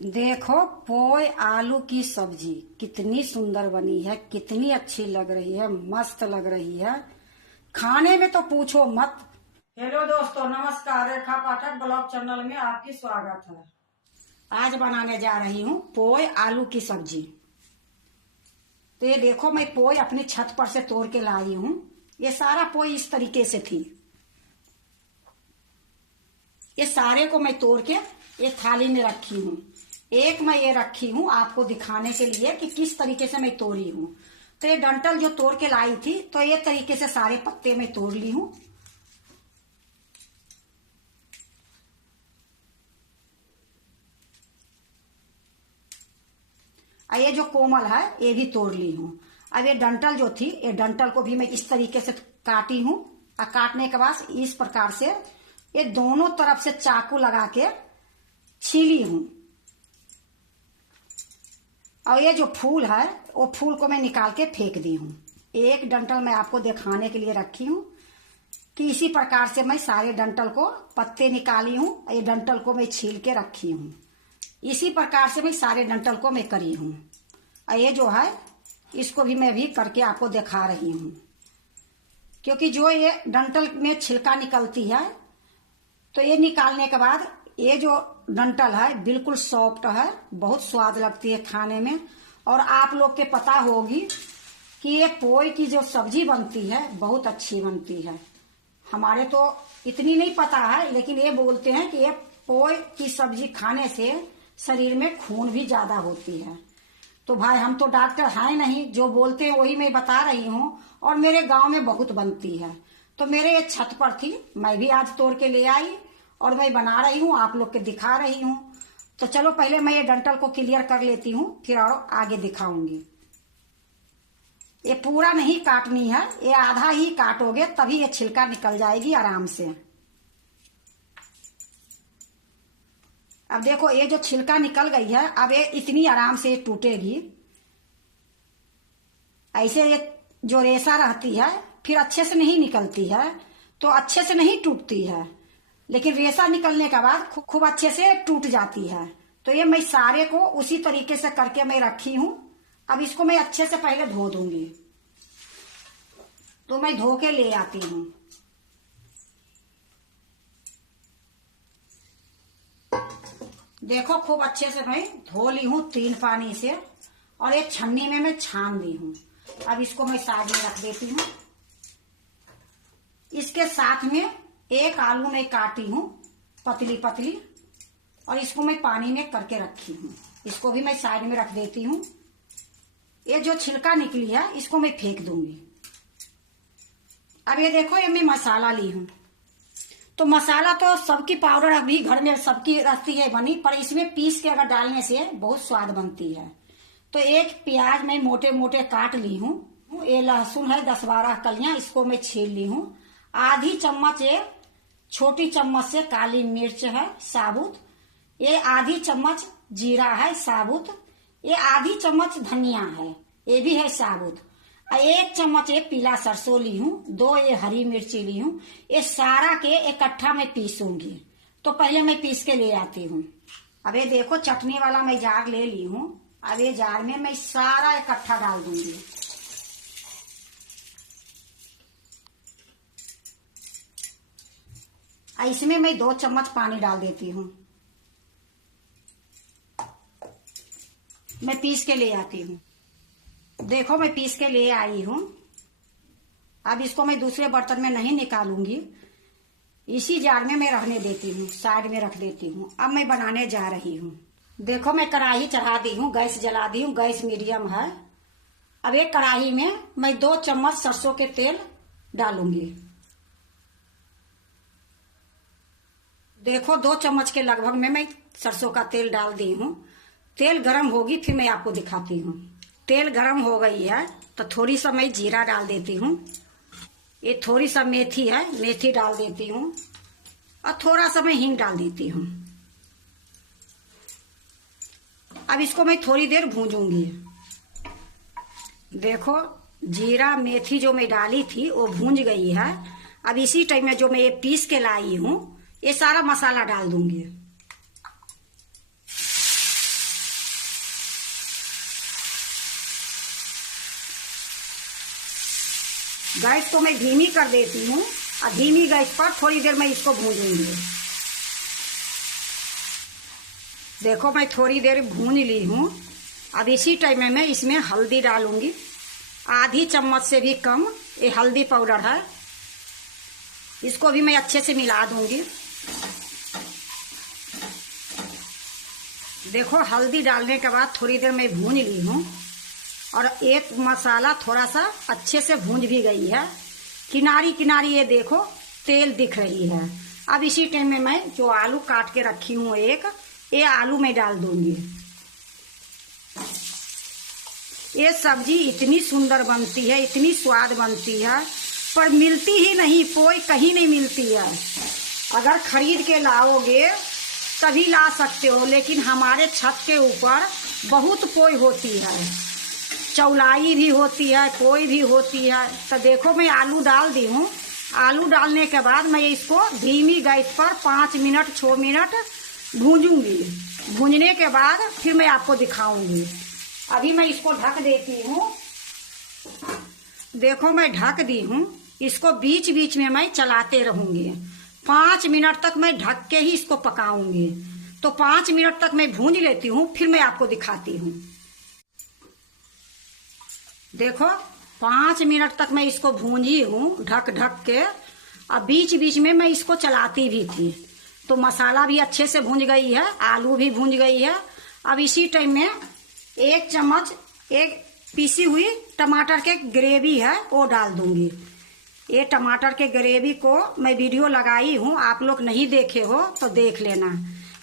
देखो पोय आलू की सब्जी कितनी सुंदर बनी है, कितनी अच्छी लग रही है, मस्त लग रही है। खाने में तो पूछो मत। हेलो दोस्तों, नमस्कार। रेखा पाठक ब्लॉग चैनल में आपकी स्वागत है। आज बनाने जा रही हूँ पोय आलू की सब्जी। तो ये देखो, मैं पोय अपनी छत पर से तोड़ के लाई हूँ। ये सारा पोय इस तरीके से थी। ये सारे को मैं तोड़ के एक थाली में रखी हूँ। एक मैं ये रखी हूँ आपको दिखाने के लिए कि किस तरीके से मैं तोड़ी हूँ। तो ये डंठल जो तोड़ के लाई थी, तो ये तरीके से सारे पत्ते मैं तोड़ ली हूँ। और ये जो कोमल है ये भी तोड़ ली हूँ। अब ये डंठल जो थी, ये डंठल को भी मैं इस तरीके से काटी हूँ। और काटने के बाद इस प्रकार से ये दोनों तरफ से चाकू लगा के छीली हूँ। और ये जो फूल है वो फूल को मैं निकाल के फेंक दी हूँ। एक डंठल मैं आपको दिखाने के लिए रखी हूँ कि इसी प्रकार से मैं सारे डंठल को पत्ते निकाली हूँ। ये डंठल को मैं छील के रखी हूँ। इसी प्रकार से मैं सारे डंठल को मैं करी हूँ। और ये जो है इसको भी मैं भी करके आपको दिखा रही हूँ, क्योंकि जो ये डंठल में छिलका निकलती है, तो ये निकालने के बाद ये जो डंठल है बिल्कुल सॉफ्ट है, बहुत स्वाद लगती है खाने में। और आप लोग के पता होगी कि ये पोय की जो सब्जी बनती है बहुत अच्छी बनती है। हमारे तो इतनी नहीं पता है, लेकिन ये बोलते हैं कि ये पोय की सब्जी खाने से शरीर में खून भी ज्यादा होती है। तो भाई हम तो डॉक्टर हैं नहीं, जो बोलते हैं वही मैं बता रही हूँ। और मेरे गांव में बहुत बनती है, तो मेरे ये छत पर थी, मैं भी आज तोड़ के ले आई और मैं बना रही हूँ, आप लोग के दिखा रही हूँ। तो चलो पहले मैं ये डंठल को क्लियर कर लेती हूँ, फिर और आगे दिखाऊंगी। ये पूरा नहीं काटनी है, ये आधा ही काटोगे तभी ये छिलका निकल जाएगी आराम से। अब देखो ये जो छिलका निकल गई है, अब ये इतनी आराम से टूटेगी। ऐसे ये जो रेशा रहती है फिर अच्छे से नहीं निकलती है, तो अच्छे से नहीं टूटती है। लेकिन रेशा निकलने के बाद खूब अच्छे से टूट जाती है। तो ये मैं सारे को उसी तरीके से करके मैं रखी हूँ। अब इसको मैं अच्छे से पहले धो दूंगी। तो मैं धो के ले आती हूँ। देखो खूब अच्छे से मैं धो ली हूँ 3 पानी से, और एक छन्नी में मैं छान दी हूँ। अब इसको मैं साइड में रख देती हूँ। इसके साथ में एक आलू मैं काटी हूँ पतली पतली, और इसको मैं पानी में करके रखी हूँ। इसको भी मैं साइड में रख देती हूँ। ये जो छिलका निकली है इसको मैं फेंक दूंगी। अब ये देखो, ये मैं मसाला ली हूँ। तो मसाला तो सबकी पाउडर अभी घर में सबकी रहती है बनी, पर इसमें पीस के अगर डालने से बहुत स्वाद बनती है। तो एक प्याज मैं मोटे मोटे काट ली हूँ। ये लहसुन है 10-12 कलियां, इसको मैं छील ली हूँ। आधी चम्मच ये छोटी चम्मच से काली मिर्च है साबुत। ये आधी चम्मच जीरा है साबुत। ये आधी चम्मच धनिया है, ये भी है साबुत। 1 चम्मच ये पीला सरसों ली हूँ। 2 ये हरी मिर्ची ली हूँ। ये सारा के इकट्ठा मैं पीसूंगी। तो पहले मैं पीस के ले आती हूँ। अब ये देखो चटनी वाला मैं जार ले ली हूँ। अब ये जार में मैं सारा इकट्ठा डाल दूंगी। इसमें मैं 2 चम्मच पानी डाल देती हूँ। मैं पीस के ले आती हूँ। देखो मैं पीस के ले आई हूँ। अब इसको मैं दूसरे बर्तन में नहीं निकालूंगी, इसी जार में मैं रहने देती हूँ, साइड में रख देती हूँ। अब मैं बनाने जा रही हूँ। देखो मैं कढ़ाई चढ़ा दी हूँ, गैस जला दी हूँ, गैस मीडियम है। अब एक कढ़ाई में मैं 2 चम्मच सरसों के तेल डालूंगी। देखो 2 चम्मच के लगभग में मैं सरसों का तेल डाल दी हूँ। तेल गरम होगी फिर मैं आपको दिखाती हूँ। तेल गरम हो गई है तो थोड़ी सा मैं जीरा डाल देती हूँ। ये थोड़ी सा मेथी है, मेथी डाल देती हूँ। और थोड़ा सा मैं हींग डाल देती हूँ। अब इसको मैं थोड़ी देर भूंजूंगी। देखो जीरा मेथी जो मैं डाली थी वो भूंज गई है। अब इसी टाइम में जो मैं ये पीस के लाई हूँ ये सारा मसाला डाल दूंगी। गैस को मैं धीमी कर देती हूँ और धीमी गैस पर थोड़ी देर मैं इसको भूनूंगी। देखो मैं थोड़ी देर भून ली हूँ। अब इसी टाइम में मैं इसमें हल्दी डालूंगी, आधी चम्मच से भी कम ये हल्दी पाउडर है। इसको भी मैं अच्छे से मिला दूंगी। देखो हल्दी डालने के बाद थोड़ी देर मैं भून ली हूँ और एक मसाला थोड़ा सा अच्छे से भून भी गई है। किनारी किनारी ये देखो तेल दिख रही है। अब इसी टाइम में मैं जो आलू काट के रखी हूँ ये आलू मैं डाल दूंगी। ये सब्जी इतनी सुंदर बनती है, इतनी स्वाद बनती है, पर मिलती ही नहीं, पोई कहीं नहीं मिलती है। अगर खरीद के लाओगे तभी ला सकते हो, लेकिन हमारे छत के ऊपर बहुत पोई होती है, चौलाई भी होती है, पोई भी होती है। तो देखो मैं आलू डाल दी हूँ। आलू डालने के बाद मैं इसको धीमी गैस पर 5 मिनट 6 मिनट भूंजूंगी। भूंजने के बाद फिर मैं आपको दिखाऊंगी। अभी मैं इसको ढक देती हूँ। देखो मैं ढक दी हूँ। इसको बीच बीच में मैं चलाते रहूंगी। 5 मिनट तक मैं ढक के ही इसको पकाऊंगी। तो 5 मिनट तक मैं भूंज लेती हूँ, फिर मैं आपको दिखाती हूँ। देखो 5 मिनट तक मैं इसको भूंजी हूँ ढक ढक के। अब बीच बीच में मैं इसको चलाती भी थी। तो मसाला भी अच्छे से भूंज गई है, आलू भी भूंज गई है। अब इसी टाइम में 1 चम्मच एक पीसी हुई टमाटर के ग्रेवी है वो डाल दूंगी। ये टमाटर के ग्रेवी को मैं वीडियो लगाई हूँ, आप लोग नहीं देखे हो तो देख लेना।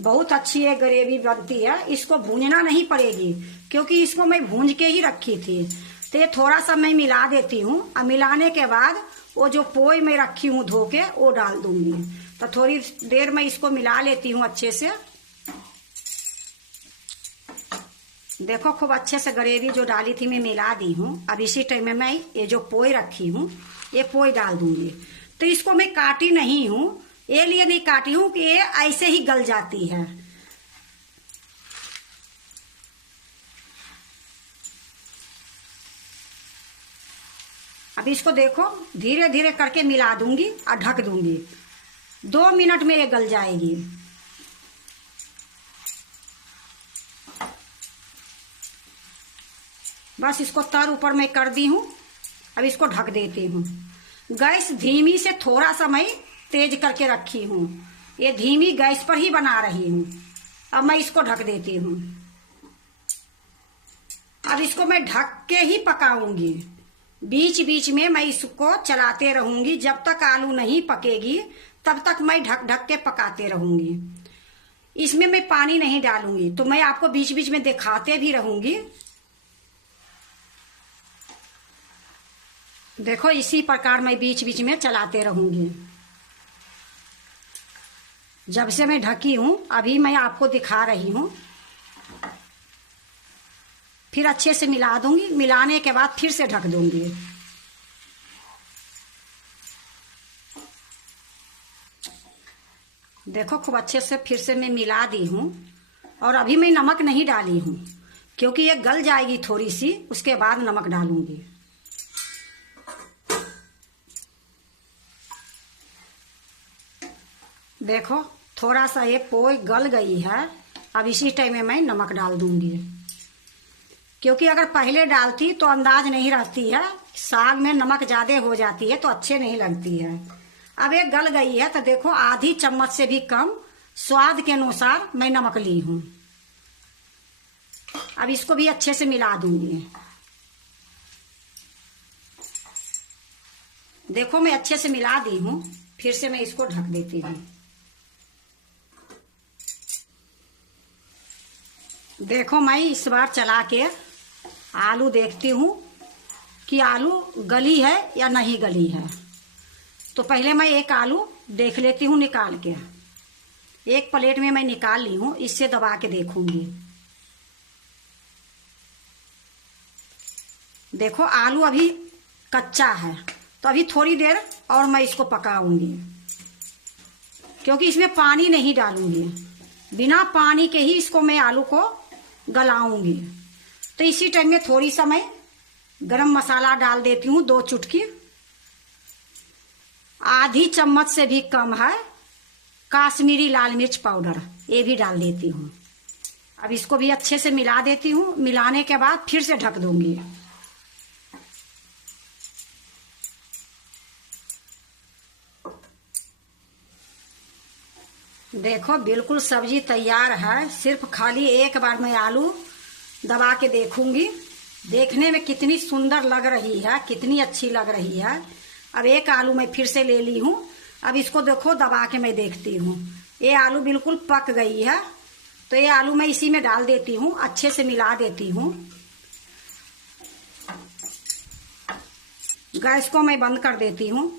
बहुत अच्छी ये ग्रेवी बनती है। इसको भूनना नहीं पड़ेगी क्योंकि इसको मैं भूंज के ही रखी थी। तो ये थोड़ा सा मैं मिला देती हूँ और मिलाने के बाद वो जो पोई मैं रखी हूँ धो के वो डाल दूंगी। तो थोड़ी देर मैं इसको मिला लेती हूँ अच्छे से। देखो खूब अच्छे से ग्रेवी जो डाली थी मैं मिला दी हूँ। अब इसी टाइम में मैं ये जो पोई रखी हूँ ये पोई डाल दूंगी। तो इसको मैं काटी नहीं हूँ, ये लिए नहीं काटी हूँ कि ये ऐसे ही गल जाती है। अब इसको देखो धीरे धीरे करके मिला दूंगी और ढक दूंगी। 2 मिनट में ये गल जाएगी। बस इसको तर ऊपर मैं कर दी हूँ। अब इसको ढक देती हूँ। गैस धीमी से थोड़ा सा मैं तेज करके रखी हूँ। ये धीमी गैस पर ही बना रही हूँ। अब मैं इसको ढक देती हूँ। अब इसको मैं ढक के ही पकाऊंगी। बीच बीच में मैं इसको चलाते रहूंगी। जब तक आलू नहीं पकेगी तब तक मैं ढक ढक के पकाते रहूंगी। इसमें मैं पानी नहीं डालूंगी, तो मैं आपको बीच बीच में दिखाते भी रहूंगी। देखो इसी प्रकार मैं बीच बीच में चलाते रहूंगी। जब से मैं ढकी हूं अभी मैं आपको दिखा रही हूं। फिर अच्छे से मिला दूंगी। मिलाने के बाद फिर से ढक दूंगी। देखो खूब अच्छे से फिर से मैं मिला दी हूं। और अभी मैं नमक नहीं डाली हूं क्योंकि ये गल जाएगी थोड़ी सी, उसके बाद नमक डालूंगी। देखो थोड़ा सा ये पोई गल गई है। अब इसी टाइम में मैं नमक डाल दूंगी क्योंकि अगर पहले डालती तो अंदाज नहीं रहती है। साग में नमक ज्यादा हो जाती है तो अच्छे नहीं लगती है। अब ये गल गई है तो देखो आधी चम्मच से भी कम स्वाद के अनुसार मैं नमक ली हूं। अब इसको भी अच्छे से मिला दूंगी। देखो मैं अच्छे से मिला दी हूं। फिर से मैं इसको ढक देती हूँ। देखो मैं इस बार चला के आलू देखती हूँ कि आलू गली है या नहीं गली है। तो पहले मैं एक आलू देख लेती हूँ निकाल के। एक प्लेट में मैं निकाल ली हूँ, इससे दबा के देखूंगी। देखो आलू अभी कच्चा है तो अभी थोड़ी देर और मैं इसको पकाऊंगी क्योंकि इसमें पानी नहीं डालूंगी। बिना पानी के ही इसको मैं आलू को गलाऊंगी। तो इसी टाइम में थोड़ी सा मैं गरम मसाला डाल देती हूँ 2 चुटकी। आधी चम्मच से भी कम है काश्मीरी लाल मिर्च पाउडर, ये भी डाल देती हूँ। अब इसको भी अच्छे से मिला देती हूँ। मिलाने के बाद फिर से ढक दूंगी। देखो बिल्कुल सब्जी तैयार है। सिर्फ खाली एक बार मैं आलू दबा के देखूंगी। देखने में कितनी सुंदर लग रही है, कितनी अच्छी लग रही है। अब एक आलू मैं फिर से ले ली हूँ। अब इसको देखो दबा के मैं देखती हूँ। ये आलू बिल्कुल पक गई है, तो ये आलू मैं इसी में डाल देती हूँ। अच्छे से मिला देती हूँ। गैस को मैं बंद कर देती हूँ।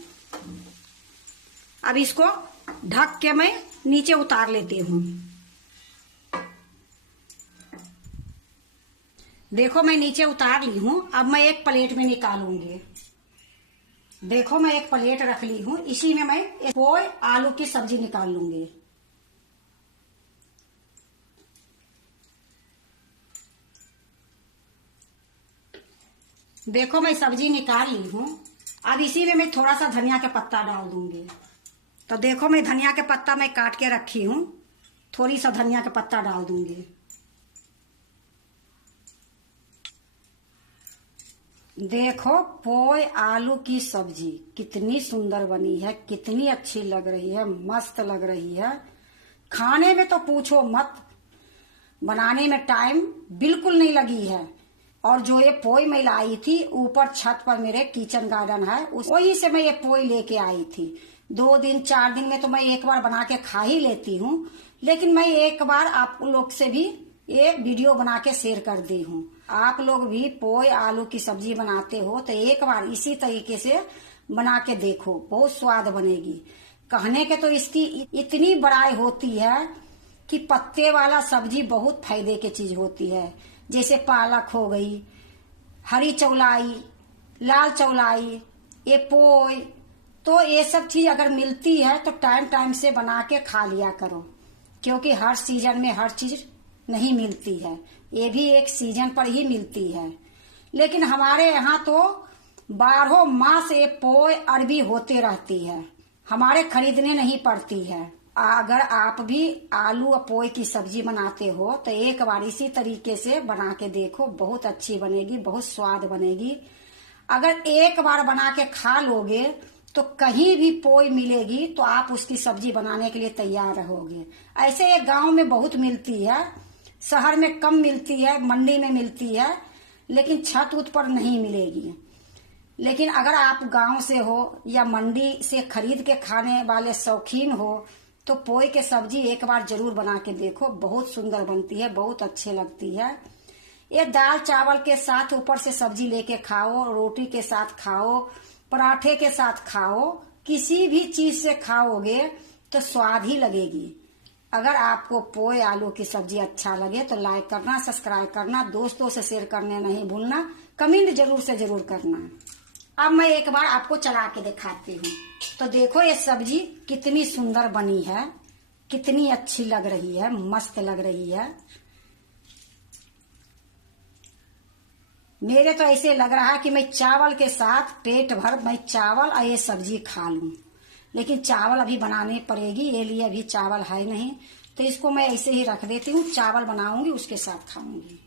अब इसको ढक के मैं नीचे उतार लेती हूँ। देखो मैं नीचे उतार ली हूँ। अब मैं एक प्लेट में निकालूंगी। देखो मैं एक प्लेट रख ली हूँ। इसी में मैं एक पोई आलू की सब्जी निकाल लूंगी। देखो मैं सब्जी निकाल ली हूँ। अब इसी में मैं थोड़ा सा धनिया का पत्ता डाल दूंगी। तो देखो मैं धनिया के पत्ता मैं काट के रखी हूँ। थोड़ी सा धनिया का पत्ता डाल दूंगी। देखो पोई आलू की सब्जी कितनी सुंदर बनी है, कितनी अच्छी लग रही है, मस्त लग रही है। खाने में तो पूछो मत, बनाने में टाइम बिल्कुल नहीं लगी है। और जो ये पोई मैं लाई थी, ऊपर छत पर मेरे किचन गार्डन है, वही से मैं ये पोई लेके आई थी। 2 दिन 4 दिन में तो मैं एक बार बना के खा ही लेती हूँ, लेकिन मैं एक बार आप लोग से भी एक वीडियो बना के शेयर कर दी हूँ। आप लोग भी पोई आलू की सब्जी बनाते हो तो एक बार इसी तरीके से बना के देखो, बहुत स्वाद बनेगी। कहने के तो इसकी इतनी बड़ाई होती है कि पत्ते वाला सब्जी बहुत फायदे की चीज होती है। जैसे पालक हो गई, हरी चौलाई, लाल चौलाई, ये पोई, तो ये सब चीज अगर मिलती है तो टाइम टाइम से बना के खा लिया करो, क्योंकि हर सीजन में हर चीज नहीं मिलती है। ये भी एक सीजन पर ही मिलती है। लेकिन हमारे यहाँ तो 12 मास ये पोई अरबी होते रहती है, हमारे खरीदने नहीं पड़ती है। अगर आप भी आलू और पोई की सब्जी बनाते हो तो एक बार इसी तरीके से बना के देखो, बहुत अच्छी बनेगी, बहुत स्वाद बनेगी। अगर एक बार बना के खा लोगे तो कहीं भी पोई मिलेगी तो आप उसकी सब्जी बनाने के लिए तैयार रहोगे। ऐसे एक गांव में बहुत मिलती है, शहर में कम मिलती है, मंडी में मिलती है, लेकिन छत उत पर नहीं मिलेगी। लेकिन अगर आप गांव से हो या मंडी से खरीद के खाने वाले शौकीन हो तो पोई के सब्जी एक बार जरूर बना के देखो, बहुत सुंदर बनती है, बहुत अच्छी लगती है। ये दाल चावल के साथ ऊपर से सब्जी लेके खाओ, रोटी के साथ खाओ, पराठे के साथ खाओ, किसी भी चीज से खाओगे तो स्वाद ही लगेगी। अगर आपको पोई आलू की सब्जी अच्छा लगे तो लाइक करना, सब्सक्राइब करना, दोस्तों से शेयर करने नहीं भूलना, कमेंट जरूर से जरूर करना। अब मैं एक बार आपको चला के दिखाती हूँ। तो देखो ये सब्जी कितनी सुंदर बनी है, कितनी अच्छी लग रही है, मस्त लग रही है। मेरे तो ऐसे लग रहा है कि मैं चावल के साथ पेट भर मैं चावल और ये सब्जी खा लूं। लेकिन चावल अभी बनाने पड़ेगी, ये लिए अभी चावल है नहीं, तो इसको मैं ऐसे ही रख देती हूँ। चावल बनाऊंगी उसके साथ खाऊंगी।